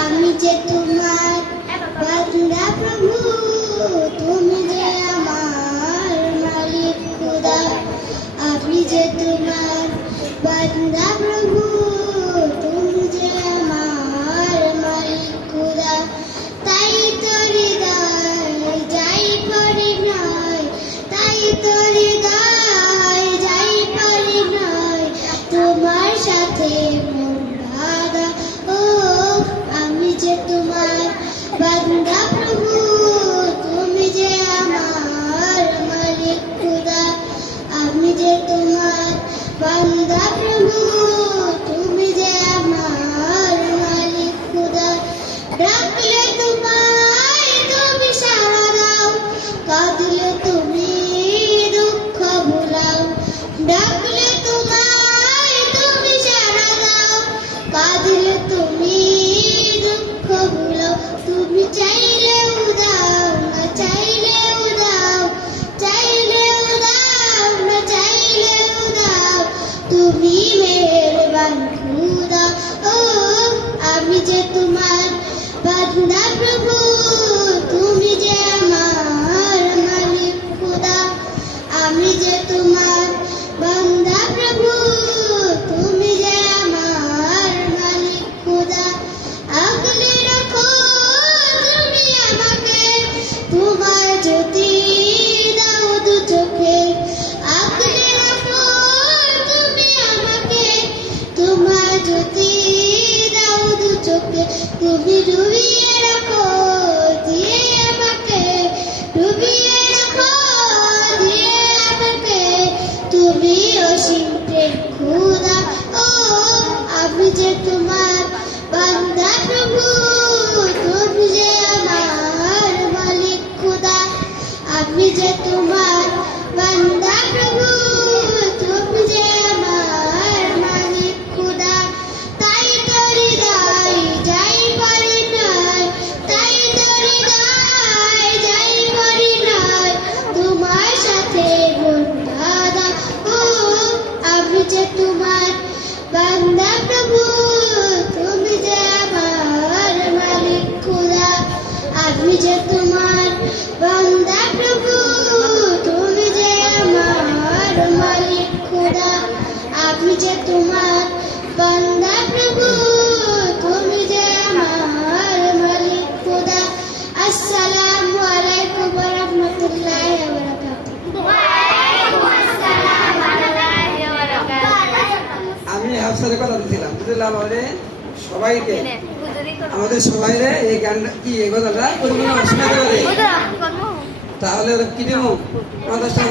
আমি যে তোমার বান্দা প্রভু, তুমি যে আমার মালিক খুদা। আমি যে তোমার বান্দা প্রভু, তুমি যে আমার মালিক খুদা। তাই তো হৃদয় যাই পারি নয়, তাই তো হৃদয় যাই পারি নয়, তোমার সাথে মন বাঁধা। ও আমি যে তোমার বান্দা প্রভু, তুমি যে আমার মালিক খুদা। আমি যে তোমার বান্দা প্রভু, তুমি যে আমার মালিক খুদা। ডাকলে তোমায় তুমি সাড়া দাও, কাঁদলে তুমি দুঃখ ভুলাও। ডাকলে তোমায় তুমি সাড়া দাও, কাঁদলে তুমি দুঃখ ভুলাও। তুমি চাইলেও দাও, না চাইলেও দাও, চাইলেও দাও, না চাইলেও দাও, তুমি মেহেরবান খুদা। ও আমি যে তোমার বান্দা প্রভু, তুমি যে আমার মালিক খুদা। আমি যে তোমার বান্দা প্রভু, তুমি যে আমার মালিক খুদা। আগলে রাখো তুমি আমাকে, তোমার জ্যোতি দাও দু চোখে। আগলে রাখো তুমি আমাকে, তোমার জ্যোতি দাও দু চোখে। তুমি ডুবিয়ে রাখো দিয়ে আমাকে, ডুবিয়ে রাখো দিয়ে আমাকে, তুমি অসীম প্রেম খুদা। ও আমি যে তোমার বান্দা প্রভু, তুমি যে আমার মালিক খুদা। আমি যে তোমার বান্দা প্রভু, তুমি যে আমার মালিক খুদা। তাই তো হৃদয় যাই পারি নয়, তাই তো হৃদয় যাই পারি নয়, তোমার সাথে মন বাঁধা। ও আমি যে তোমার বান্দা প্রভু, তুমি যে আমার মালিক খুদা। আমি যে তোমার বান্দা প্রভু, তুমি যে আমার মালিক খুদা। আমি যে তোমার বান্দা প্রভু, তুমি যে আমার মালিক খুদা। আসসালামু আলাইকুম ওয়া রাহমাতুল্লাহি ওয়া বারাকাতুহু। আমি আফসারের কথা দিয়েছিলাম, বুঝলাম আমাদের সবাইকে, আমাদের সবাইরে এই গানটা কি এই কথাটা শোনাতে পারে, তাহলে কি দেবো 50 টাকা।